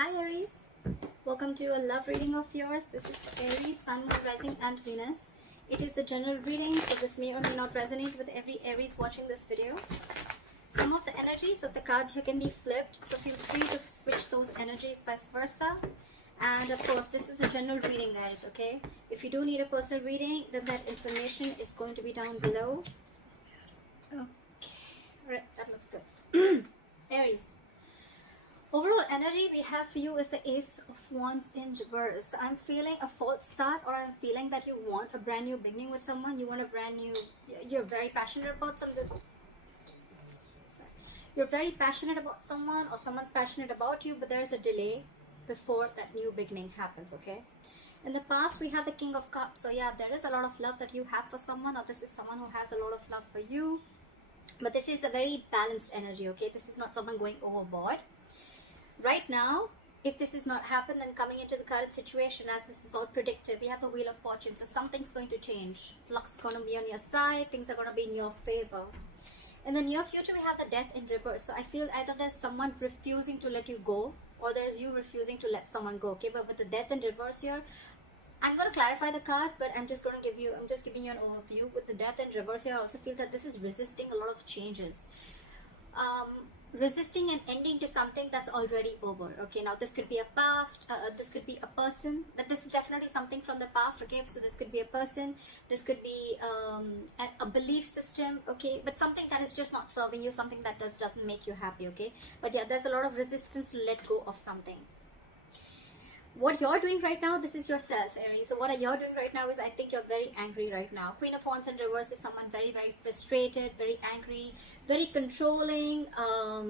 Hi Aries, welcome to a love reading of yours. This is for Aries, Sun, Moon, Rising and Venus. It is a general reading, so this may or may not resonate with every Aries watching this video. Some of the energies of the cards here can be flipped, so feel free to switch those energies vice versa. And of course, this is a general reading, guys, okay? If you do need a personal reading, then that information is going to be down below. Okay, right, that looks good. Aries. Overall energy we have for you is the Ace of Wands in reverse. I'm feeling a false start, or I'm feeling that you want a brand new beginning with someone. You want a brand new, you're very passionate about something. Sorry. You're very passionate about someone, or someone's passionate about you, but there's a delay before that new beginning happens, okay? In the past, we have the King of Cups. So yeah, there is a lot of love that you have for someone, or this is someone who has a lot of love for you. But this is a very balanced energy, okay? This is not someone going overboard. Right now, if this has not happened, then coming into the current situation, as this is all predictive, we have the Wheel of Fortune. So something's going to change. Luck's going to be on your side. Things are going to be in your favor. In the near future, we have the Death in reverse. So I feel either there's someone refusing to let you go, or there's you refusing to let someone go. Okay, but with the Death in reverse here, I'm going to clarify the cards, but I'm just giving you an overview. With the Death in reverse here, I also feel that this is resisting a lot of changes. Resisting an ending to something that's already over. Okay, now this could be a past, this could be a person, but this is definitely something from the past. Okay, so this could be a person, this could be a belief system. Okay, but something that is just not serving you, something that doesn't make you happy. Okay, but yeah, there's a lot of resistance to let go of something. What you're doing right now, this is yourself, Aries. So what you're doing right now is, I think you're very angry right now. Queen of Wands in reverse is someone very, very frustrated, very angry, very controlling,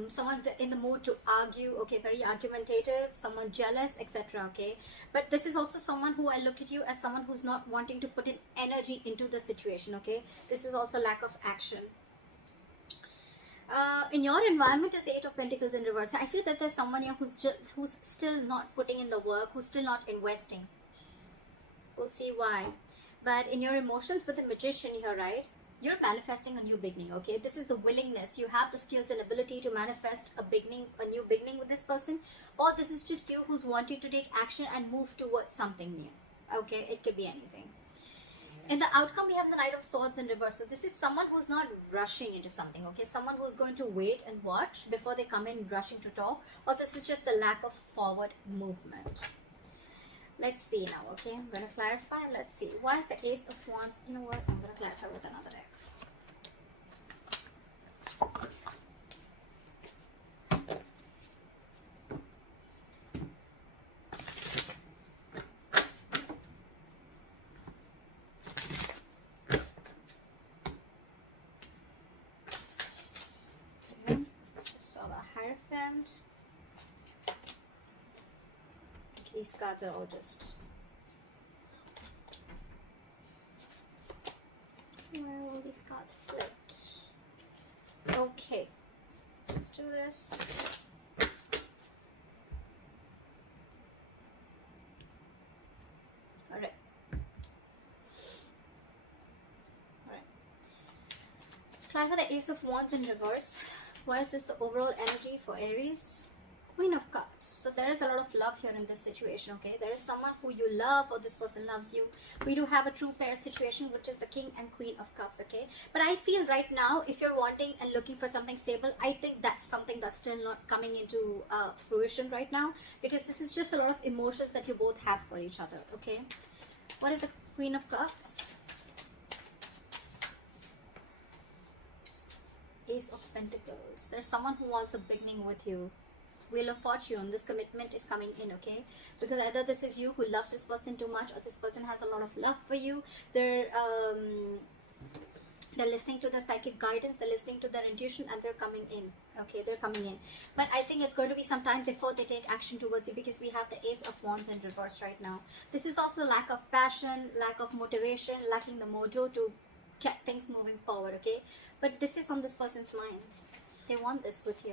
someone in the mood to argue, okay, very argumentative, someone jealous, etc. Okay, but this is also someone who I look at you as someone who's not wanting to put in energy into the situation. Okay, this is also lack of action. In your environment is the Eight of Pentacles in reverse. I feel that there's someone here who's still not putting in the work, who's still not investing. We'll see why. But in your emotions with the Magician here, right, you're manifesting a new beginning. Okay, this is the willingness. You have the skills and ability to manifest a new beginning with this person, or this is just you who's wanting to take action and move towards something new. Okay, it could be anything. In the outcome, we have the Knight of Swords in reverse. So this is someone who's not rushing into something, okay? Someone who's going to wait and watch before they come in rushing to talk, or this is just a lack of forward movement. Let's see now, okay? I'm going to clarify. Let's see. Why is the Ace of Wands? You know what? I'm going to clarify with another deck. Hierophant. These cards are all just, where are all these cards flipped? Okay, let's do this. Alright. Try for the Ace of Wands in reverse. Why is this the overall energy for Aries? Queen of Cups. So there is a lot of love here in this situation, okay? There is someone who you love, or this person loves you. We do have a true pair situation, which is the King and Queen of Cups, okay? But I feel right now, if you're wanting and looking for something stable, I think that's something that's still not coming into fruition right now, because this is just a lot of emotions that you both have for each other, okay? What is the Queen of Cups? Ace of Pentacles. There's someone who wants a beginning with you. Wheel of Fortune. This commitment is coming in, okay? Because either this is you who loves this person too much, or this person has a lot of love for you. They're listening to the psychic guidance, they're listening to their intuition, and they're coming in. Okay, they're coming in. But I think it's going to be some time before they take action towards you, because we have the Ace of Wands in reverse right now. This is also lack of passion, lack of motivation, lacking the mojo to get things moving forward, okay? But this is on this person's mind. They want this with you.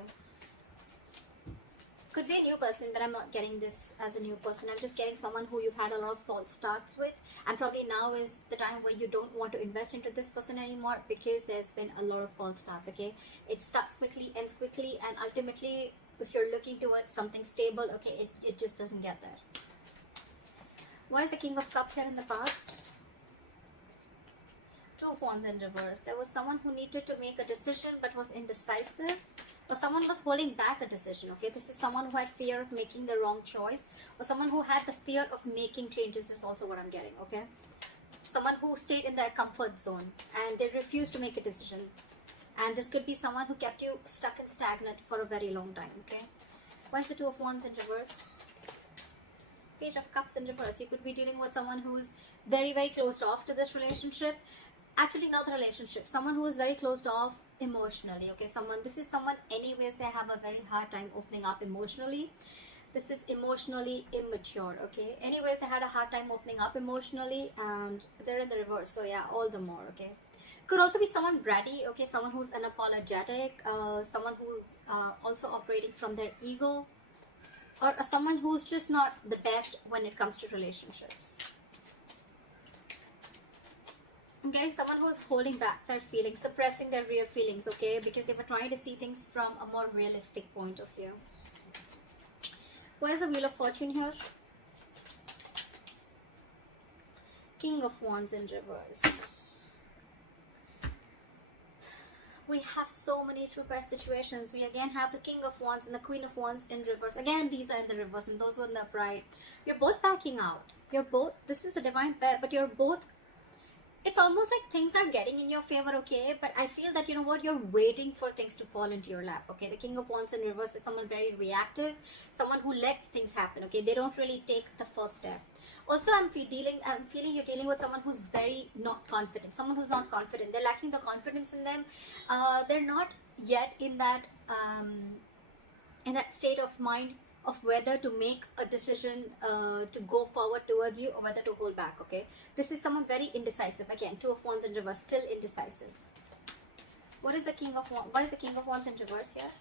Could be a new person, but I'm not getting this as a new person. I'm just getting someone who you've had a lot of false starts with, and probably now is the time where you don't want to invest into this person anymore, because there's been a lot of false starts, okay? It starts quickly, ends quickly, and ultimately if you're looking towards something stable, okay, it just doesn't get there. Why is the King of Cups here in the past? Two of Wands in reverse. There was someone who needed to make a decision but was indecisive, or someone was holding back a decision, okay? This is someone who had fear of making the wrong choice, or someone who had the fear of making changes is also what I'm getting, okay? Someone who stayed in their comfort zone and they refused to make a decision. And this could be someone who kept you stuck and stagnant for a very long time, okay? Why is the Two of Wands in reverse? Page of Cups in reverse. You could be dealing with someone who is very, very closed off to this relationship. Actually, not the relationship. Someone who is very closed off emotionally, okay? This is someone, anyways, they have a very hard time opening up emotionally. This is emotionally immature, okay? Anyways, they had a hard time opening up emotionally, and they're in the reverse. So yeah, all the more, okay? Could also be someone bratty, okay? Someone who's unapologetic, someone who's also operating from their ego, or someone who's just not the best when it comes to relationships. I'm getting someone who's holding back their feelings, suppressing their real feelings, okay? Because they were trying to see things from a more realistic point of view. Why is the Wheel of Fortune here? King of Wands in reverse. We have so many true pair situations. We again have the King of Wands and the Queen of Wands in reverse. Again, these are in the reverse and those were in the upright. You're both backing out. This is a divine pair, but you're both, it's almost like things are getting in your favor, okay? But I feel that, you know what, you're waiting for things to fall into your lap, okay? The King of Wands in reverse is someone very reactive, someone who lets things happen, okay? They don't really take the first step. Also, I'm feeling you're dealing with someone who's very not confident, someone who's not confident. They're lacking the confidence in them. They're not yet in that state of mind of whether to make a decision to go forward towards you or whether to hold back, okay? This is someone very indecisive. Again, Two of Wands in reverse, still indecisive. What is the King of Wands in reverse here?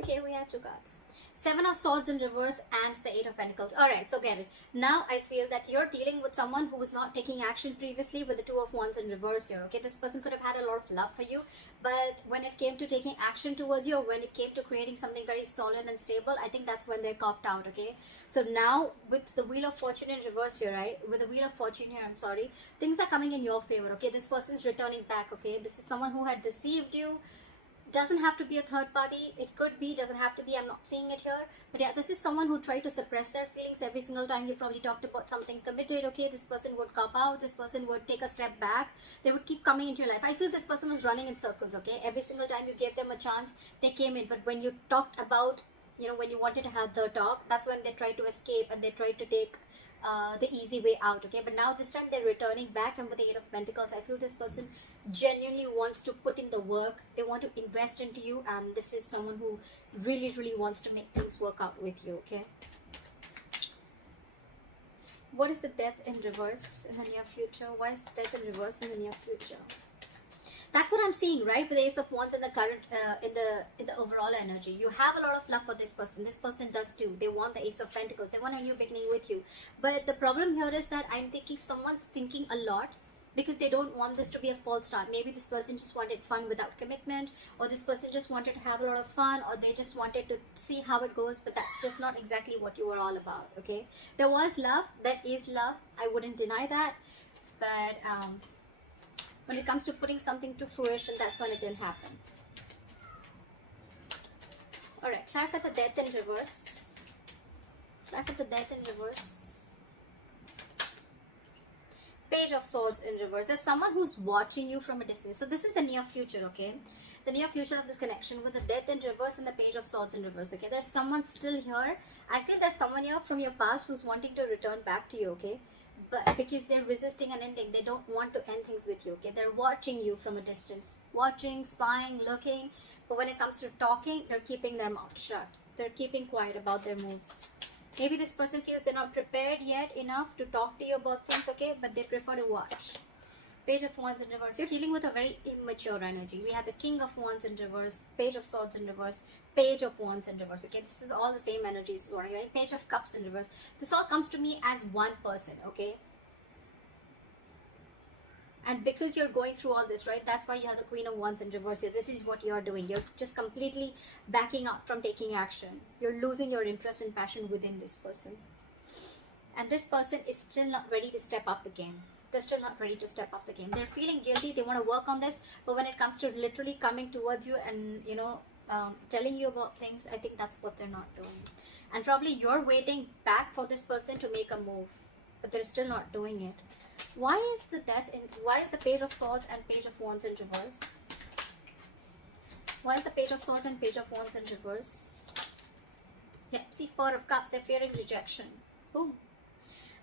Okay, we have two cards. Seven of Swords in reverse and the Eight of Pentacles. Alright, so get it. Now I feel that you're dealing with someone who was not taking action previously with the Two of Wands in reverse here, okay? This person could have had a lot of love for you, but when it came to taking action towards you, or when it came to creating something very solid and stable, I think that's when they copped out, okay? So now with the Wheel of Fortune in reverse here, right? With the Wheel of Fortune here, I'm sorry, things are coming in your favor, okay? This person is returning back, okay? This is someone who had deceived you. Doesn't have to be a third party, it could be, doesn't have to be, I'm not seeing it here, but yeah, this is someone who tried to suppress their feelings. Every single time you probably talked about something committed, okay, this person would cop out, this person would take a step back, they would keep coming into your life. I feel this person was running in circles, okay? Every single time you gave them a chance, they came in, but when you talked about, you know, when you wanted to have the talk, that's when they tried to escape and they tried to take the easy way out, okay? But now this time they're returning back, and with the Eight of Pentacles, I feel this person genuinely wants to put in the work. They want to invest into you, and this is someone who really, really wants to make things work out with you, okay? What is the Death in reverse in the near future? Why is the Death in reverse in the near future? That's what I'm seeing, right? With the Ace of Wands in the current, in the overall energy. You have a lot of love for this person. This person does too. They want the Ace of Pentacles. They want a new beginning with you. But the problem here is that I'm thinking someone's thinking a lot because they don't want this to be a false start. Maybe this person just wanted fun without commitment, or this person just wanted to have a lot of fun, or they just wanted to see how it goes, but that's just not exactly what you were all about, okay? There was love. There is love. I wouldn't deny that. But when it comes to putting something to fruition, that's when it didn't happen. Alright, clarify the Death in reverse. Clarify the Death in reverse. Page of Swords in reverse. There's someone who's watching you from a distance. So this is the near future, okay? The near future of this connection with the Death in reverse and the Page of Swords in reverse, okay? There's someone still here. I feel there's someone here from your past who's wanting to return back to you, okay? But because they're resisting an ending, they don't want to end things with you, okay? They're watching you from a distance, watching, spying, looking, but when it comes to talking, they're keeping their mouth shut. They're keeping quiet about their moves. Maybe this person feels they're not prepared yet enough to talk to you about things, okay? But they prefer to watch. Page of Wands in reverse. You're dealing with a very immature energy. We have the King of Wands in reverse, Page of Swords in reverse, Page of Wands in reverse, okay? This is all the same energies. This is what I'm getting. Page of Cups in reverse. This all comes to me as one person, okay? And because you're going through all this, right, that's why you have the Queen of Wands in reverse here. This is what you're doing. You're just completely backing up from taking action. You're losing your interest and passion within this person. And this person is still not ready to step up the game. They're still not ready to step up the game. They're feeling guilty. They want to work on this. But when it comes to literally coming towards you and, you know, telling you about things, I think that's what they're not doing. And probably you're waiting back for this person to make a move. But they're still not doing it. Why is the Death in, why is the Page of Swords and Page of Wands in reverse? Why is the Page of Swords and Page of Wands in reverse? Yeah, see, Four of Cups, they're fearing rejection. Ooh.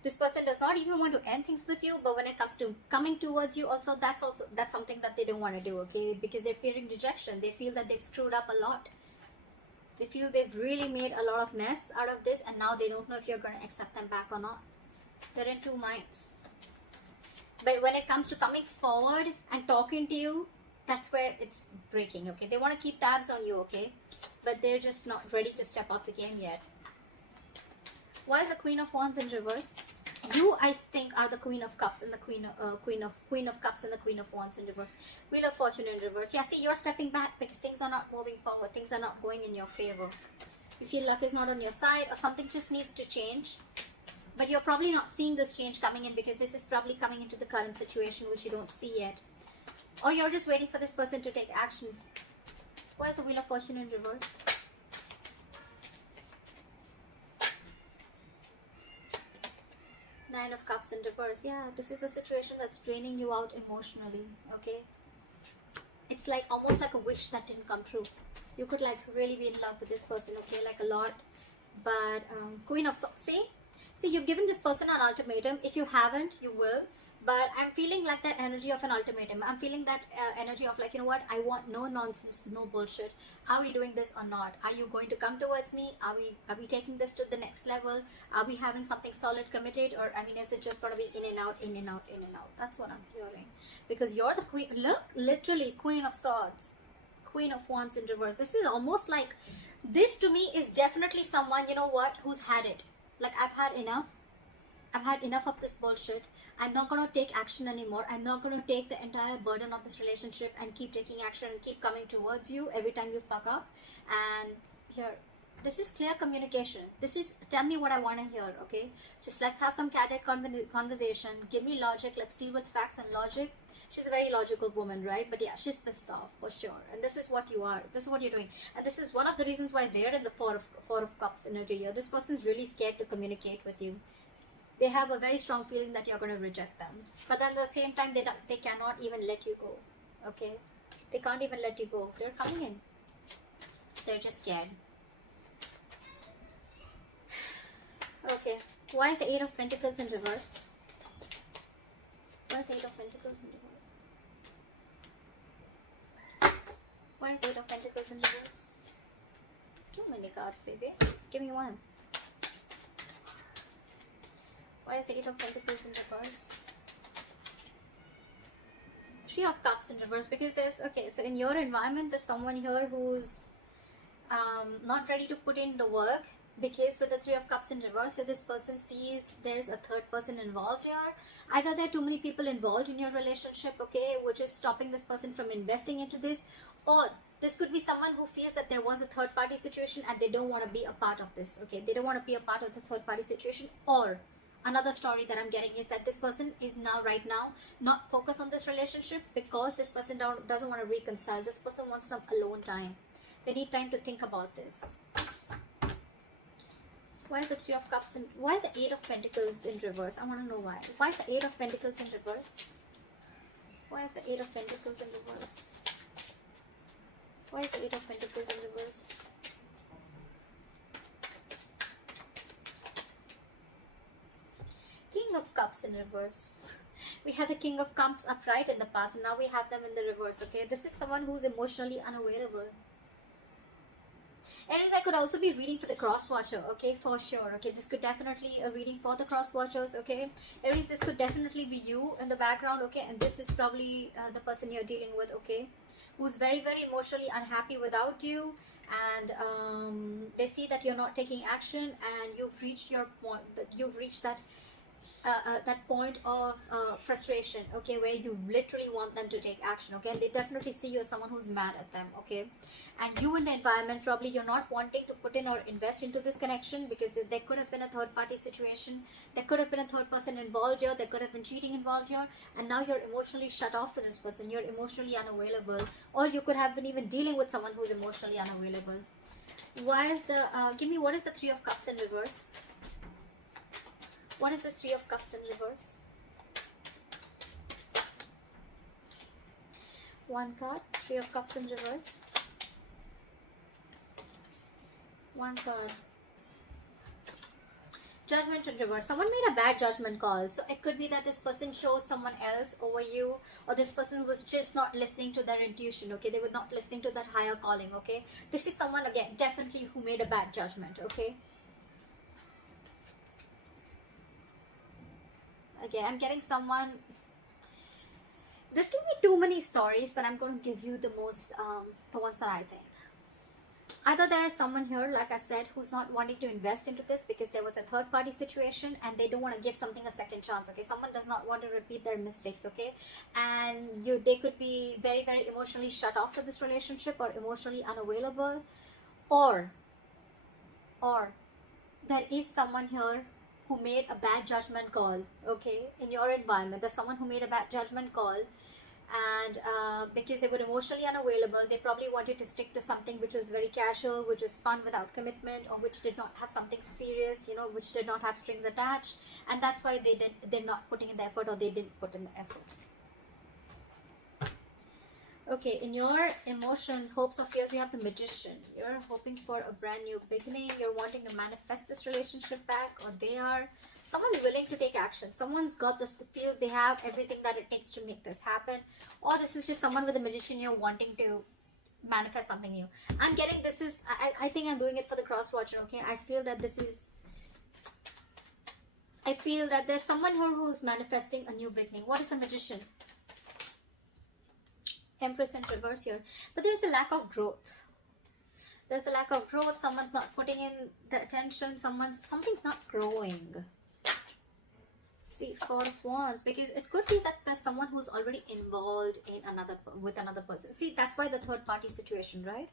This person does not even want to end things with you, but when it comes to coming towards you, also that's something that they don't want to do, okay? Because they're fearing rejection. They feel that they've screwed up a lot. They feel they've really made a lot of mess out of this, and now they don't know if you're going to accept them back or not. They're in two minds. But when it comes to coming forward and talking to you, that's where it's breaking, okay? They want to keep tabs on you, okay? But they're just not ready to step up the game yet. Why is the Queen of Wands in reverse? You, I think, are the Queen of Cups and the Queen of Cups and the Queen of Wands in reverse. Wheel of Fortune in reverse. Yeah, see, you're stepping back because things are not moving forward. Things are not going in your favor. You feel luck is not on your side, or something just needs to change. But you're probably not seeing this change coming in because this is probably coming into the current situation which you don't see yet. Or you're just waiting for this person to take action. Why is the Wheel of Fortune in reverse? Nine of Cups in reverse. Yeah, this is a situation that's draining you out emotionally, okay? It's like almost like a wish that didn't come true. You could like really be in love with this person, okay, like a lot. But Queen of Swords, see, you've given this person an ultimatum. If you haven't, you will. But I'm feeling like that energy of an ultimatum. I'm feeling that energy of like, you know what, I want no nonsense, no bullshit. Are we doing this or not? Are you going to come towards me? Are we taking this to the next level? Are we having something solid committed? Or I mean, is it just going to be in and out, in and out, in and out? That's what I'm hearing. Because you're the queen. Look, literally Queen of Swords, Queen of Wands in reverse. This is almost like, this to me is definitely someone, you know what, who's had it. Like, I've had enough. I've had enough of this bullshit. I'm not going to take action anymore. I'm not going to take the entire burden of this relationship and keep taking action and keep coming towards you every time you fuck up. And here, this is clear communication. This is, tell me what I want to hear, okay? Just let's have some candid conversation. Give me logic. Let's deal with facts and logic. She's a very logical woman, right? But yeah, she's pissed off for sure. And this is what you are. This is what you're doing. And this is one of the reasons why they're in the Four of Cups energy here. This person's really scared to communicate with you. They have a very strong feeling that you're going to reject them. But then at the same time, they cannot even let you go. Okay? They can't even let you go. They're coming in. They're just scared. Okay. Why is the Eight of Pentacles in reverse? Why is the Eight of Pentacles in reverse? Why is the Eight of Pentacles in reverse? Too many cards, baby. Give me one. Why is the Eight of Pentacles in reverse? Three of Cups in reverse, because there's, okay, so in your environment, there's someone here who's not ready to put in the work, because with the Three of Cups in reverse, so this person sees there's a third person involved here. Either there are too many people involved in your relationship, okay, which is stopping this person from investing into this, or this could be someone who feels that there was a third party situation and they don't want to be a part of this, okay, they don't want to be a part of the third party situation. Or another story that I'm getting is that this person is right now not focused on this relationship because this person doesn't want to reconcile. This person wants some alone time. They need time to think about this. Why is the Three of Cups in, why is the Eight of Pentacles in reverse? I want to know why. Why is the Eight of Pentacles in reverse? Why is the Eight of Pentacles in reverse? Why is the Eight of Pentacles in reverse? King of Cups in reverse. We had the King of Cups upright in the past, and now we have them in the reverse, okay? This is someone who's emotionally unavailable. Aries, I could also be reading for the cross watcher, okay, for sure, okay? This could definitely a reading for the cross watchers, okay? Aries, this could definitely be you in the background, okay? And this is probably the person you're dealing with, okay? Who's very, very emotionally unhappy without you, and they see that you're not taking action, and you've reached your point, that you've reached that that point of frustration, okay, where you literally want them to take action, okay, and they definitely see you as someone who's mad at them, okay, and you in the environment, probably you're not wanting to put in or invest into this connection because there could have been a third party situation, there could have been a third person involved here, there could have been cheating involved here, and now you're emotionally shut off to this person, you're emotionally unavailable, or you could have been even dealing with someone who's emotionally unavailable. Why is the give me, what is the Three of Cups in reverse? What is this Three of Cups in reverse? One card, Three of Cups in reverse. One card. Judgment in reverse. Someone made a bad judgment call. So it could be that this person chose someone else over you, or this person was just not listening to their intuition, okay? They were not listening to that higher calling, okay? This is someone, again, definitely who made a bad judgment, okay? Okay, I'm getting someone. This can be too many stories, but I'm going to give you the most, the ones that I think. Either there is someone here, like I said, who's not wanting to invest into this because there was a third party situation and they don't want to give something a second chance, okay? Someone does not want to repeat their mistakes, okay? And they could be very, very emotionally shut off to this relationship or emotionally unavailable, or there is someone here who made a bad judgment call, okay, in your environment. There's someone who made a bad judgment call, and because they were emotionally unavailable, they probably wanted to stick to something which was very casual, which was fun without commitment, or which did not have something serious, you know, which did not have strings attached, and that's why they're not putting in the effort, or they didn't put in the effort. Okay, in your emotions, hopes or fears, we have the Magician. You're hoping for a brand new beginning. You're wanting to manifest this relationship back, or they are. Someone's willing to take action. Someone's got this feel they have everything that it takes to make this happen. Or this is just someone with a Magician here wanting to manifest something new. I'm getting this is, I think I'm doing it for the cross watcher, okay? I feel that this is, I feel that there's someone here who's manifesting a new beginning. What is a Magician? Empress in reverse here. But there's a lack of growth. There's a lack of growth. Someone's not putting in the attention. Something's not growing. See, Four of Wands, because it could be that there's someone who's already involved in with another person. See, that's why the third party situation, right?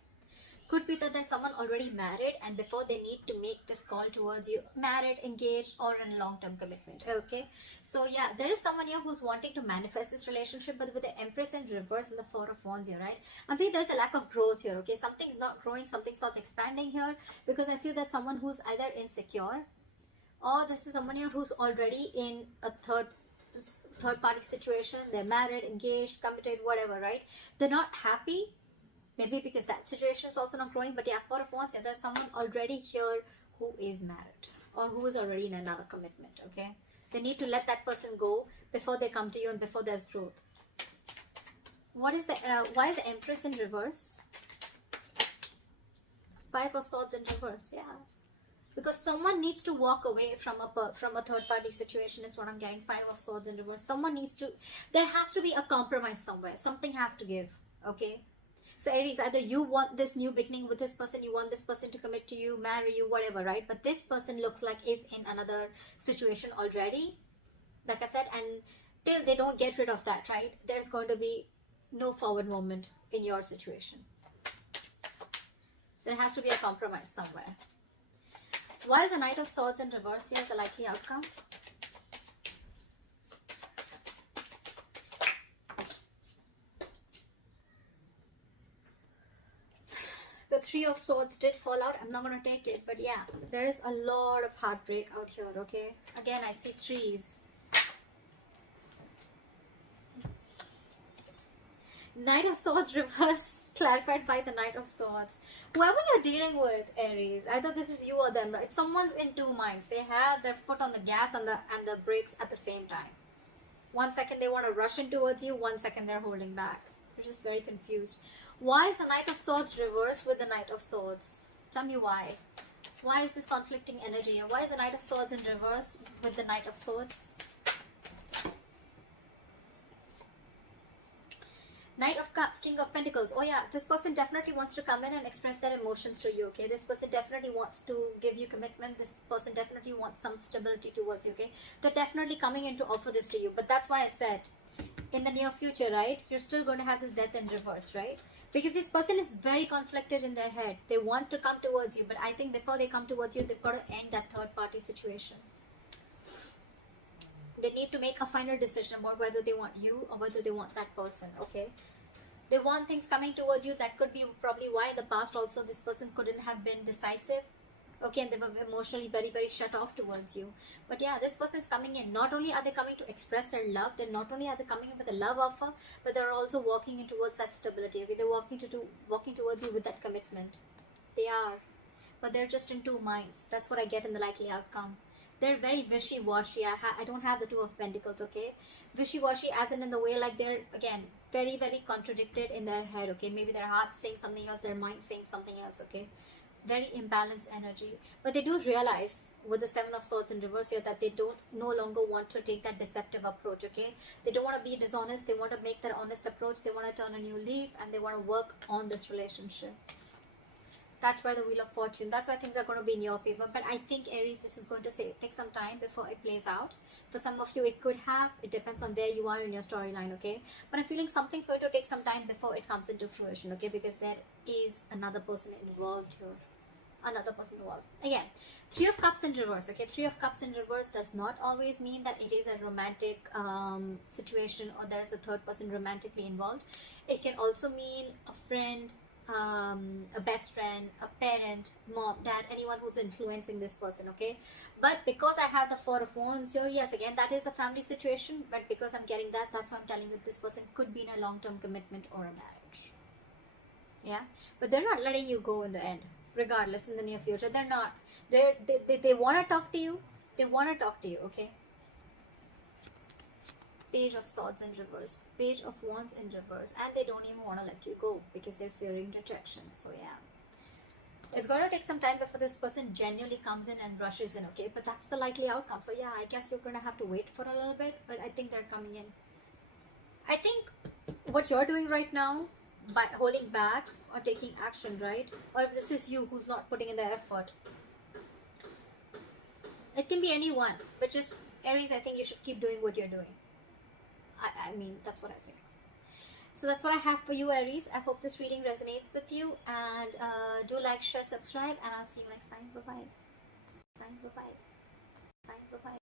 Could be that there's someone already married, and before they need to make this call towards you, married, engaged, or in long-term commitment, okay? So yeah, there is someone here who's wanting to manifest this relationship, but with the Empress in reverse and the Four of Wands here, right? I feel there's a lack of growth here, okay? Something's not growing, something's not expanding here, because I feel there's someone who's either insecure, or this is someone here who's already in a third party situation. They're married, engaged, committed, whatever, right? They're not happy. Maybe because that situation is also not growing. But yeah, Four of Wands, yeah, there's someone already here who is married, or who is already in another commitment, okay? They need to let that person go before they come to you and before there's growth. What is the, why is the Empress in reverse? Five of Swords in reverse, yeah. Because someone needs to walk away from a third party situation is what I'm getting. Five of Swords in reverse. Someone needs to, there has to be a compromise somewhere. Something has to give, okay? So Aries, either you want this new beginning with this person, you want this person to commit to you, marry you, whatever, right? But this person looks like is in another situation already, like I said, and till they don't get rid of that, right, there's going to be no forward movement in your situation. There has to be a compromise somewhere. Why is the Knight of Swords in reverse here the likely outcome? The Three of Swords did fall out. I'm not going to take it, but yeah, there is a lot of heartbreak out here, okay? Again, I see threes. Knight of Swords reverse clarified by the Knight of Swords. Whoever you're dealing with, Aries, either this is you or them, right? Someone's in two minds. They have their foot on the gas and the brakes at the same time. 1 second they want to rush in towards you, 1 second they're holding back. They're just very confused. Why is the Knight of Swords reversed with the Knight of Swords? Tell me why. Why is this conflicting energy here? Why is the Knight of Swords in reverse with the Knight of Swords? Knight of Cups, King of Pentacles. Oh yeah, this person definitely wants to come in and express their emotions to you, okay? This person definitely wants to give you commitment. This person definitely wants some stability towards you, okay? They're definitely coming in to offer this to you. But that's why I said, in the near future, right, you're still going to have this death in reverse, right? Because this person is very conflicted in their head. They want to come towards you, but I think before they come towards you, they've got to end that third party situation. They need to make a final decision about whether they want you or whether they want that person, okay? They want things coming towards you. That could be probably why in the past also this person couldn't have been decisive, okay, and they were emotionally very, very shut off towards you. But yeah, this person is coming in. Not only are they coming to express their love, then not only are they coming in with a love offer, but they're also walking in towards that stability, okay? They're walking towards you with that commitment. They are, but they're just in two minds. That's what I get in the likely outcome. They're very wishy-washy. I don't have the Two of Pentacles, okay? Wishy-washy as in the way, like, they're, again, very, very contradicted in their head, okay? Maybe their heart's saying something else, their mind's saying something else, okay? Very imbalanced energy. But they do realize with the Seven of Swords in reverse here that they don't no longer want to take that deceptive approach, okay? They don't want to be dishonest. They want to make that honest approach. They want to turn a new leaf, and they want to work on this relationship. That's why the Wheel of Fortune. That's why things are going to be in your favor. But I think, Aries, this is going to take some time before it plays out. For some of you, it could have. It depends on where you are in your storyline, okay? But I'm feeling something's going to take some time before it comes into fruition, okay? Because there is another person involved here. Another person involved. Again, Three of Cups in reverse, okay? Three of Cups in reverse does not always mean that it is a romantic situation or there is a third person romantically involved. It can also mean a friend, a best friend, a parent, mom, dad, anyone who's influencing this person, okay? But because I have the Four of Wands here, yes, again, that is a family situation, but because I'm getting that, that's why I'm telling you this person could be in a long-term commitment or a marriage. Yeah, but they're not letting you go in the end, regardless, in the near future. They're not. They want to talk to you. They want to talk to you, okay? Page of Swords in reverse, Page of Wands in reverse, and they don't even want to let you go because they're fearing rejection. So yeah, it's going to take some time before this person genuinely comes in and rushes in, okay? But that's the likely outcome. So yeah, I guess you're going to have to wait for a little bit, but I think they're coming in. I think what you're doing right now, by holding back or taking action, right? Or if this is you who's not putting in the effort, it can be anyone, but just Aries, I think you should keep doing what you're doing. I mean, that's what I think. So that's what I have for you, Aries. I hope this reading resonates with you, and do like, share, subscribe, and I'll see you next time. Bye-bye. Bye-bye. Bye-bye.